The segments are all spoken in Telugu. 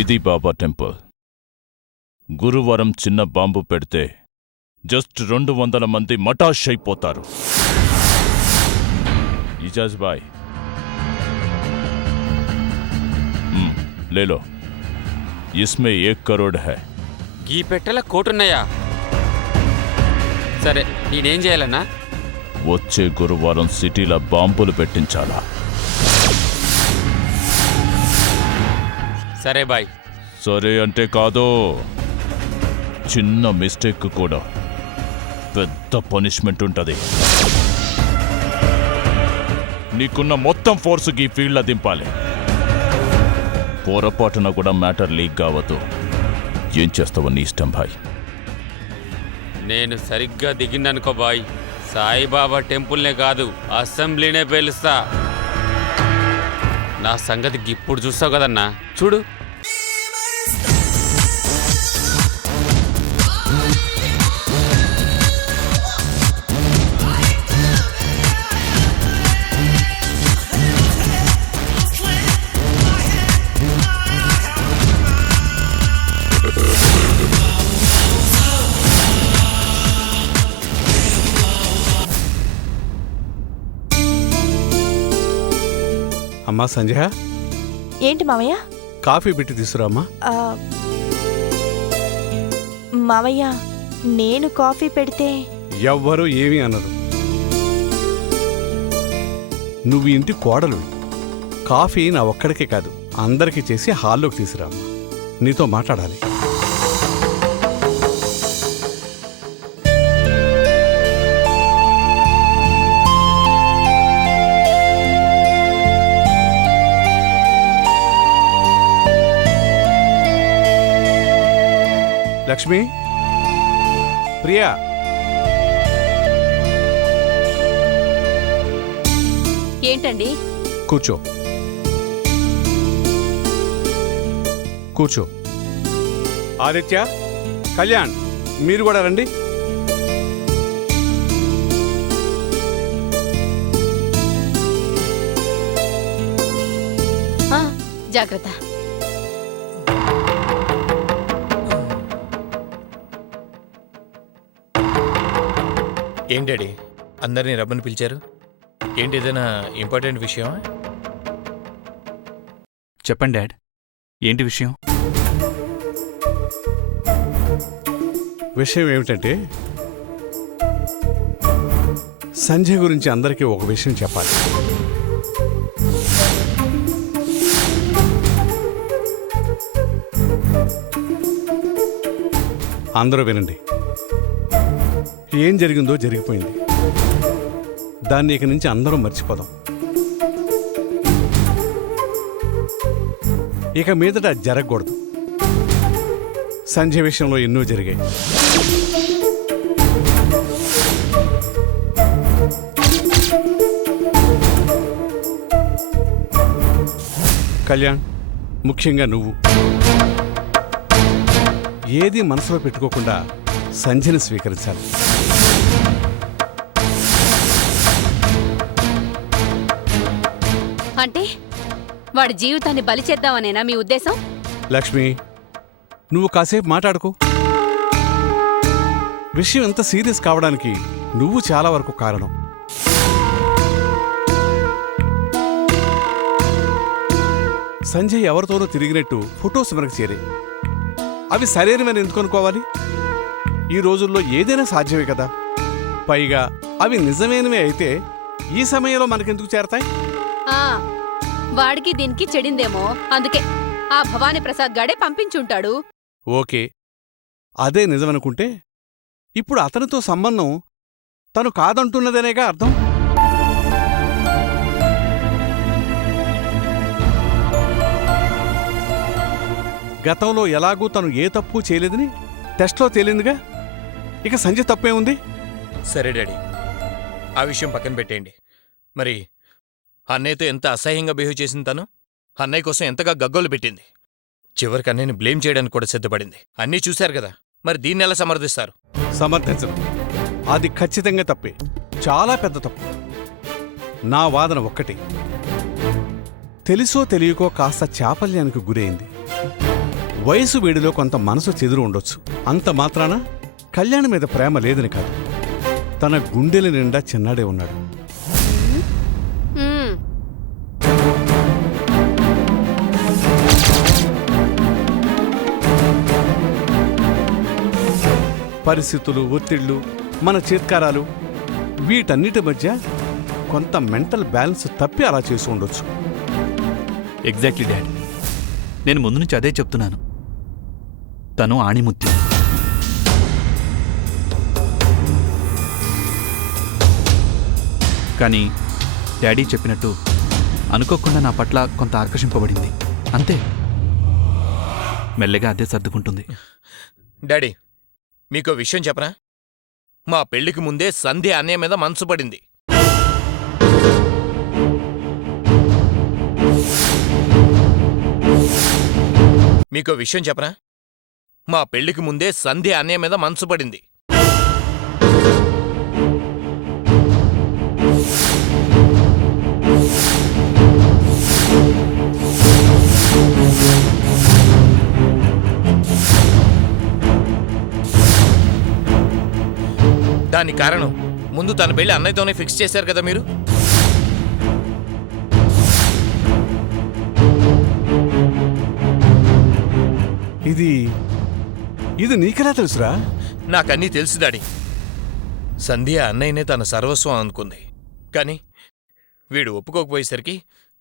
ఇది బాబా టెంపుల్. గురువారం చిన్న బాంబు పెడితే జస్ట్ 200 మంది మటాష్ అయిపోతారు. ఇజాజ్ బాయ్, లేలో. ఇస్మే 1 కరోడ్ హై. ఈ పెట్టెల కోటున్నాయా? సరే, నేనేం చేయాలన్నా? వచ్చే గురువారం సిటీలో బాంబులు పెట్టించాలా? సరే బాయ్. సరే అంటే కాదు, చిన్న మిస్టేక్ కూడా పెద్ద పనిష్మెంట్ ఉంటుంది. నీకున్న మొత్తం ఫోర్సుకి ఈ ఫీల్డ్లో దింపాలి. పొరపాటున కూడా మ్యాటర్ లీక్ కావద్దు. ఏం చేస్తావో నీ ఇష్టం భాయ్. నేను సరిగ్గా దిగిందనుకో బాయ్, సాయిబాబా టెంపుల్నే కాదు అసెంబ్లీనే పేలుస్తా. నా సంగతి ఇప్పుడు చూస్తావు కదన్నా, చూడు. అమ్మా సంజయ, ఏంటి మావయ్య? కాఫీ పెట్టి తీసుకురామ్మా. మావయ్య, నేను కాఫీ పెడితే ఎవ్వరూ ఏమీ అనరు. నువ్వు ఇంటి కోడలు. కాఫీ నా ఒక్కడికే కాదు, అందరికీ చేసి హాల్లోకి తీసుకురామ్మా. నీతో మాట్లాడాలి. లక్ష్మి, ప్రియా, ఏంటండి? కూర్చో కూర్చో. ఆదిత్య, కళ్యాణ్, మీరు కూడా రండి. జాగ్రత్త. ఏం డాడీ, అందరినీ రమ్మని పిలిచారు? ఏంటి, ఏదైనా ఇంపార్టెంట్ విషయమా? చెప్పండి డాడ్, ఏంటి విషయం? విషయం ఏమిటంటే, సంజయ్ గురించి అందరికీ ఒక విషయం చెప్పాలి. అందరూ వినండి. ఏం జరిగిందో జరిగిపోయింది. దాన్ని ఇక నుంచి అందరూ మర్చిపోదాం. ఇక మీదట జరగకూడదు. సంజయ్ విషయంలో ఎన్నో జరిగాయి. కళ్యాణ్, ముఖ్యంగా నువ్వు ఏది మనసులో పెట్టుకోకుండా సంజయ్ని స్వీకరించాలి. అంటే వాడి జీవితాన్ని బలి చేద్దామనేనా మీ ఉద్దేశం? లక్ష్మి, నువ్వు కాసేపు మాట్లాడుకో. విషయం ఎంత సీరియస్ కావడానికి నువ్వు చాలా వరకు కారణం. సంజయ్ ఎవరితోనో తిరిగినట్టు ఫొటోస్ మనకు చేరాయి. అవి సరైనవని ఎందుకు అనుకోవాలి? ఈ రోజుల్లో ఏదైనా సాధ్యమే కదా. పైగా అవి నిజమైనవే అయితే ఈ సమయంలో మనకెందుకు చేరతాయి? వాడికి దీనికి చెడిందేమో, అందుకే ఆ భవానీ ప్రసాద్ గాడే పంపించుంటాడు. ఓకే, అదే నిజమనుకుంటే ఇప్పుడు అతనితో సంబంధం తను కాదంటున్నదనేగా అర్థం. గతంలో ఎలాగూ తను ఏ తప్పు చేయలేదని టెస్ట్లో తేలిందిగా. ఇక సంజయ్ తప్పే ఉంది. సరే డాడీ, ఆ విషయం పక్కన పెట్టేయండి. మరి అన్నయ్యతో ఎంత అసహ్యంగా బిహేవ్ చేసింది తను. అన్నయ్య కోసం ఎంతగా గగ్గోలు పెట్టింది. చివరికి అన్నయ్యని బ్లేమ్ చేయడానికి కూడా సిద్ధపడింది. అన్నీ చూశారు కదా, మరి దీన్ని ఎలా సమర్థిస్తారు? సమర్థించరు. అది ఖచ్చితంగా తప్పే, చాలా పెద్ద తప్పు. నా వాదన ఒక్కటే, తెలుసో తెలియకో కాస్త చాపల్యానికి గురైంది. వయసు వేడిలో కొంత మనసు చెదురు ఉండొచ్చు. అంత మాత్రాన కళ్యాణ్ మీద ప్రేమ లేదని కాదు. తన గుండెల నిండా చిన్నాడే ఉన్నాడు. మ్మ్. పరిస్థితులు, ఒత్తిళ్లు, మన చేత్కారాలు, వీటన్నిటి మధ్య కొంత మెంటల్ బ్యాలెన్స్ తప్పి అలా చేసి ఉండొచ్చు. Exactly dad. నేను ముందు నుంచి అదే చెప్తున్నాను. తను ఆణిముత్యం. కానీ డాడీ చెప్పినట్టు అనుకోకుండా నా పట్ల కొంత ఆకర్షింపబడింది. అంతే. మెల్లగా అదే సర్దుకుంటుంది. డాడీ, మీకో విషయం చెప్పనా? మా పెళ్లికి ముందే సంధ్య అన్నయ్య మీద మనసు పడింది. మీకో విషయం చెప్పనా? మా పెళ్లికి ముందే సంధ్య అన్నయ్య మీద మనసు పడింది. దానికి కారణం ముందు తన పెళ్లి అన్నయ్యతోనే ఫిక్స్ చేశారు కదా మీరు. ఇది నీకెలా తెలుసురా? నాకన్నీ తెలుసు డాడీ. సంధ్య అన్నయ్యనే తన సర్వస్వం అనుకుంది. కానీ వీడు ఒప్పుకోకపోయేసరికి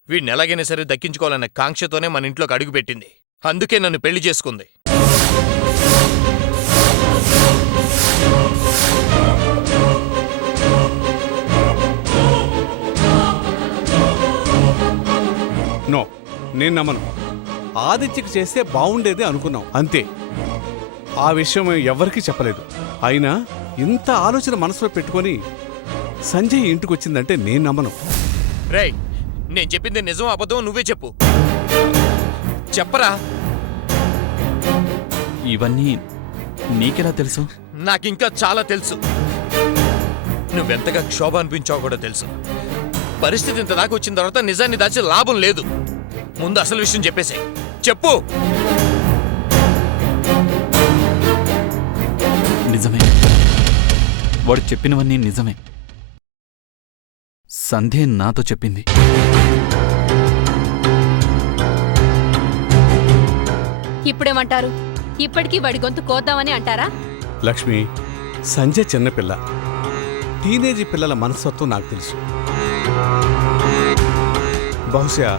వీడిని ఎలాగైనా సరే దక్కించుకోవాలన్న కాంక్షతోనే మన ఇంట్లోకి అడుగుపెట్టింది. అందుకే నన్ను పెళ్లి చేసుకుంది. నో, నేను నమ్మను. ఆదిత్యకి చేస్తే బావుండేది అనుకున్నాం, అంతే. ఆ విషయం ఎవ్వరికీ చెప్పలేదు. అయినా ఇంత ఆలోచన మనసులో పెట్టుకొని సంజయ్ ఇంటికొచ్చిందంటే నేను నమ్మను. రేయ్, నేను చెప్పింది నిజం అబద్ధం నువ్వే చెప్పు. చెప్పరా? ఇవన్నీ నీకెలా తెలుసు? నాకింకా చాలా తెలుసు. నువ్వెంతగా క్షోభ అనిపించావు కూడా తెలుసు. పరిస్థితి ఇంత దాకా వచ్చిన తర్వాత నిజాన్ని దాచి లాభం లేదు. ముందు అసలు విషయం చెప్పేసే. చెప్పు. నిజమే. వాడు చెప్పినవన్నీ నిజమే. సంధ్య నాతో చెప్పింది. ఇప్పుడేమంటారు? ఇప్పటికీ వాడి గొంతు కోద్దామని అంటారా? లక్ష్మి, సంజయ్ చిన్నపిల్ల. టీనేజీ పిల్లల మనస్తత్వం నాకు తెలుసు. బహుశా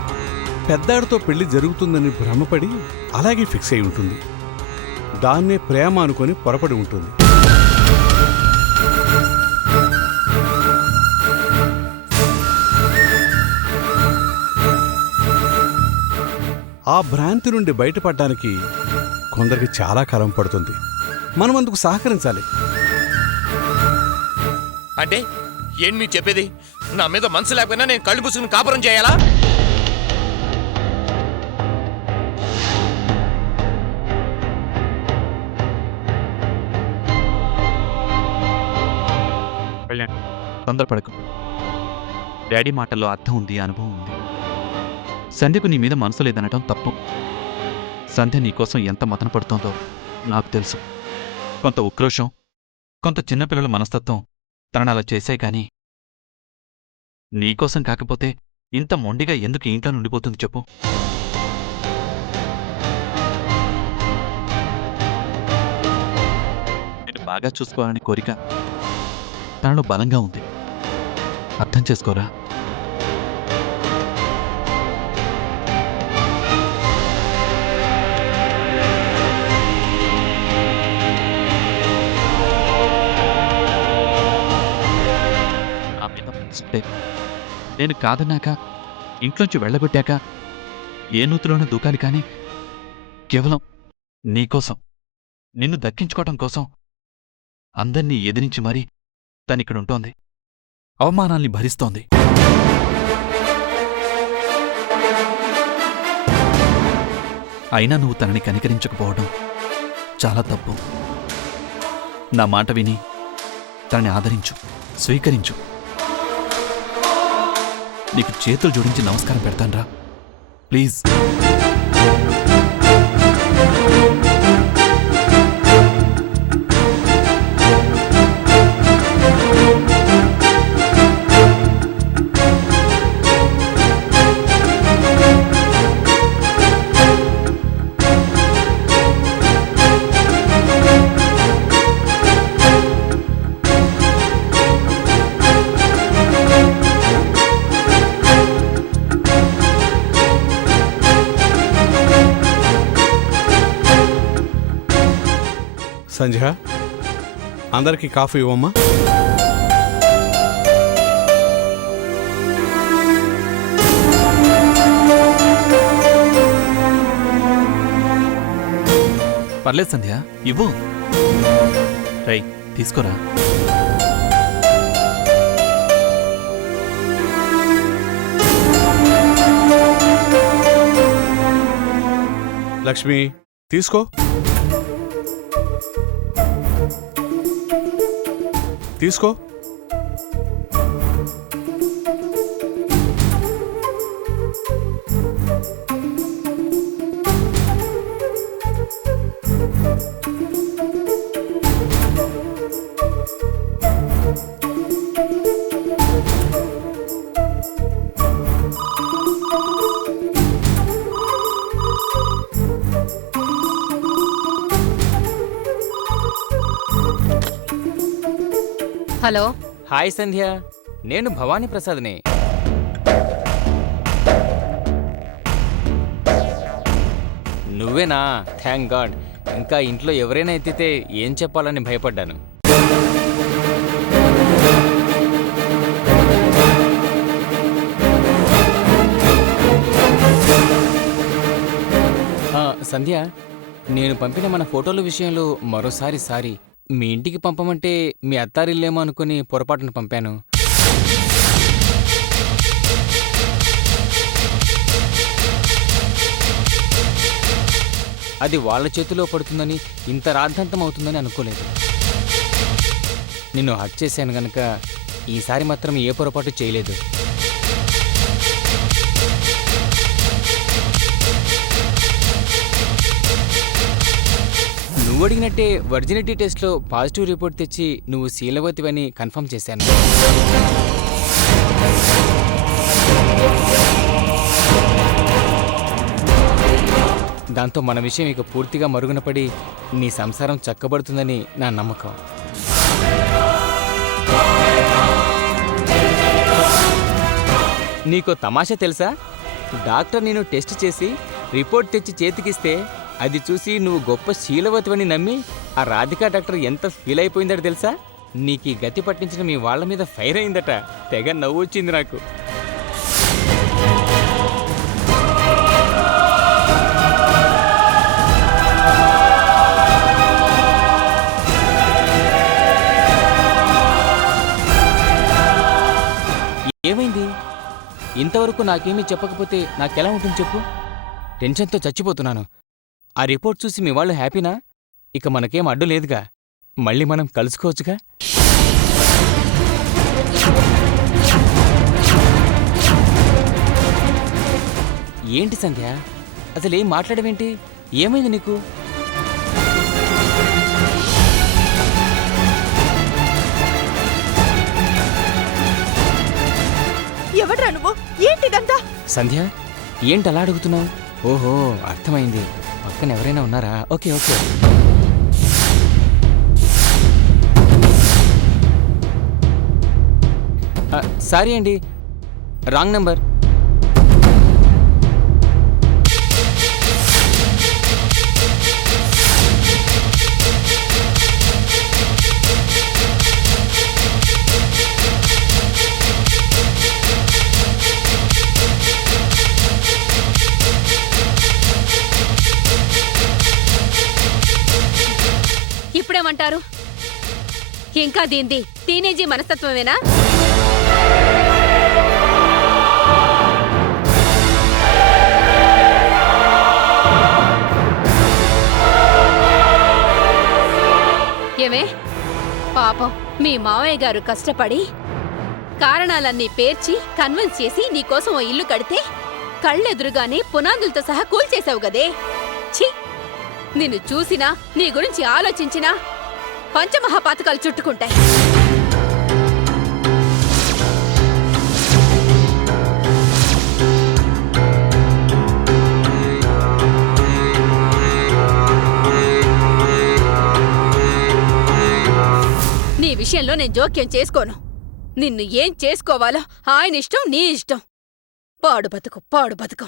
పెద్దాడితో పెళ్లి జరుగుతుందని భ్రమపడి అలాగే ఫిక్స్ అయి ఉంటుంది. దాన్నే ప్రేమ అనుకొని పొరపడి ఉంటుంది. ఆ భ్రాంతి నుండి బయటపడడానికి కొందరికి చాలా కాలం పడుతుంది. మనం అందుకు సహకరించాలి. అంటే ఏం మీరు చెప్పేది? నా మీద మనసు లేకపోయినా నేను కళ్ళు మూసుకుని కాపురం చేయాలా? తొందరపడకు. డాడీ మాటల్లో అర్థం ఉంది, అనుభవం ఉంది. సంధ్యకు నీ మీద మనసు లేదనటం తప్పు. సంధ్య నీకోసం ఎంత మతన పడుతోందో నాకు తెలుసు. కొంత ఉక్రోషం, కొంత చిన్నపిల్లల మనస్తత్వం తనని అలా చేశాయి. కానీ నీకోసం కాకపోతే ఇంత మొండిగా ఎందుకు ఇంట్లో నుండిపోతుంది చెప్పు? నేను బాగా చూసుకోవాలని కోరిక తనలో బలంగా ఉంది. అర్థం చేసుకోరా? నేను కాదన్నాక, ఇంట్లోంచి వెళ్ళగొట్టాక ఏ నూతిలోనే దూకాలి. కానీ కేవలం నీకోసం, నిన్ను దక్కించుకోవటం కోసం అందర్నీ ఎదిరించి మరీ తనిక్కడుంటోంది. అవమానాల్ని భరిస్తోంది. అయినా నువ్వు తనని కనికరించకపోవడం చాలా తప్పు. నా మాట విని తనని ఆదరించు, స్వీకరించు. నీకు చేతులు జోడించి నమస్కారం పెడతాన్రా, ప్లీజ్. సంధ్య, అందరికీ కాఫీ ఇవ్వమ్మా. పర్లేదు సంధ్య, ఇవ్వు. రై, తీసుకోరా. లక్ష్మి, తీసుకో. తీసుకో. హలో. హాయ్ సంధ్య, నేను భవానీ ప్రసాద్ని. నువ్వేనా? Thank God. ఇంకా ఇంట్లో ఎవరైనా ఎత్తితే ఏం చెప్పాలని భయపడ్డాను. సంధ్య, నేను పంపిన మన ఫోటోల విషయంలో మరోసారి సారీ. మీ ఇంటికి పంపమంటే మీ అత్తారిల్లేమో అనుకుని పొరపాటున పంపాను. అది వాళ్ళ చేతిలో పడుతుందని, ఇంత రాద్ధాంతం అవుతుందని అనుకోలేదు. నిన్ను హర్ట్ చేశాను గనక ఈసారి మాత్రం ఏ పొరపాటు చేయలేదు. నువ్వు అడిగినట్టే వర్జినిటీ టెస్ట్లో పాజిటివ్ రిపోర్ట్ తెచ్చి నువ్వు శీలవతివని కన్ఫర్మ్ చేశాను. దాంతో మన విషయం ఇక పూర్తిగా మరుగున పడి నీ సంసారం చక్కబడుతుందని నా నమ్మకం. నీకో తమాషా తెలుసా? డాక్టర్ నేను టెస్ట్ చేసి రిపోర్ట్ తెచ్చి చేతికిస్తే అది చూసి నువ్వు గొప్ప శీలవతివని నమ్మి ఆ రాధికా డాక్టర్ ఎంత ఫీల్ అయిపోయిందట తెలుసా? నీకు ఈ గతి పట్టించిన మీ వాళ్ళ మీద ఫైర్ అయిందట. తెగ నవ్వు వచ్చింది నాకు. ఏమైంది? ఇంతవరకు నాకేమీ చెప్పకపోతే నాకెలా ఉంటుంది చెప్పు? టెన్షన్తో చచ్చిపోతున్నాను. ఆ రిపోర్ట్ చూసి మీ వాళ్ళు హ్యాపీనా? ఇక మనకేం అడ్డు లేదుగా. మళ్ళీ మనం కలుసుకోవచ్చుగా. ఏంటి సంధ్య, అసలేం మాట్లాడవేంటి? ఏమైంది నీకు? ఎవడ్రా నువ్వు? ఏంటిదంతా? సంధ్య, ఏంటి అలా అడుగుతున్నావు? ఓహో, అర్థమైంది. పక్కన ఎవరైనా ఉన్నారా? Okay okay. సారీ అండి, రాంగ్ నంబర్. ఇప్పుడేమంటారు? ఇంకా దీంది టీనేజీ మనస్తత్వమేనా? ఏమే పాపం, మీ మావయ్య గారు కష్టపడి కారణాలన్నీ పేర్చి కన్విన్స్ చేసి నీకోసం ఓ ఇల్లు కడితే కళ్ళెదురుగానే పునాదులతో సహా కూల్చేశావు గదే. ఛీ, నిన్ను చూసినా నీ గురించి ఆలోచించినా పంచమహాపాతకాలు చుట్టుకుంటాయి. నీ విషయంలో నేను జోక్యం చేసుకోను. నిన్ను ఏం చేసుకోవాలో ఆయన ఇష్టం, నీ ఇష్టం. పాడు బతుకు, పాడు బతుకు.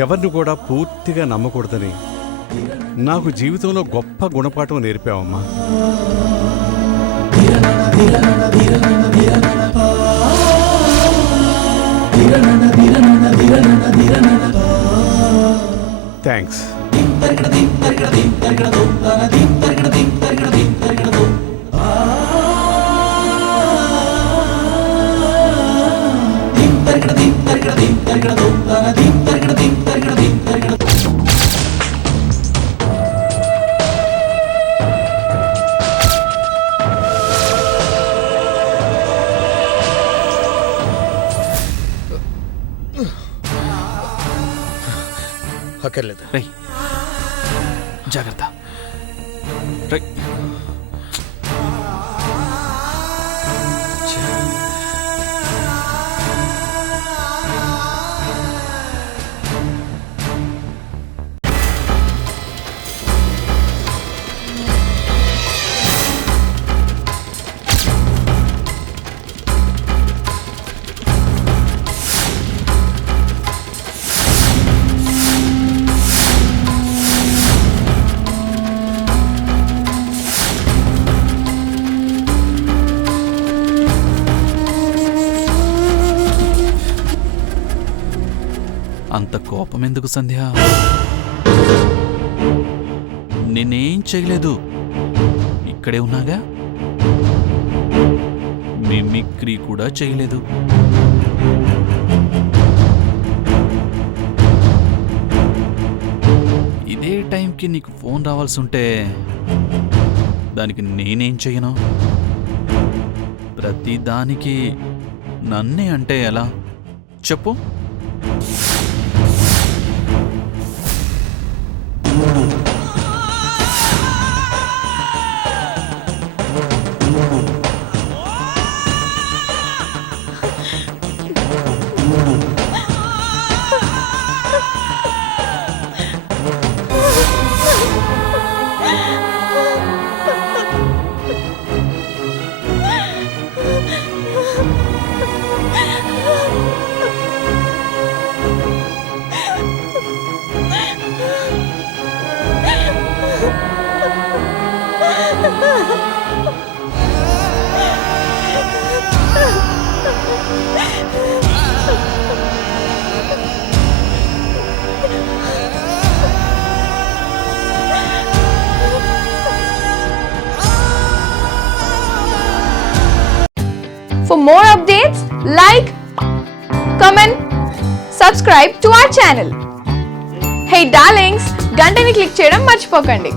ఎవరిని కూడా పూర్తిగా నమ్మకూడదని నాకు జీవితంలో గొప్ప గుణపాఠం నేర్పావమ్మా. థ్యాంక్స్. అక్కర్లేదు. రై జాగ్రత్త. రై అంత కోపం ఎందుకు సంధ్య? నేనేం చేయలేదు, ఇక్కడే ఉన్నాగా. మిమిక్రీ కూడా చేయలేదు. ఇదే టైంకి నీకు ఫోన్ రావాల్సి ఉంటే దానికి నేనేం చెయ్యను? ప్రతిదానికి నన్నే అంటే ఎలా చెప్పు? For more updates, like, comment, subscribe to our channel. Hey darlings, గంటని click చేయడం మర్చిపోకండి.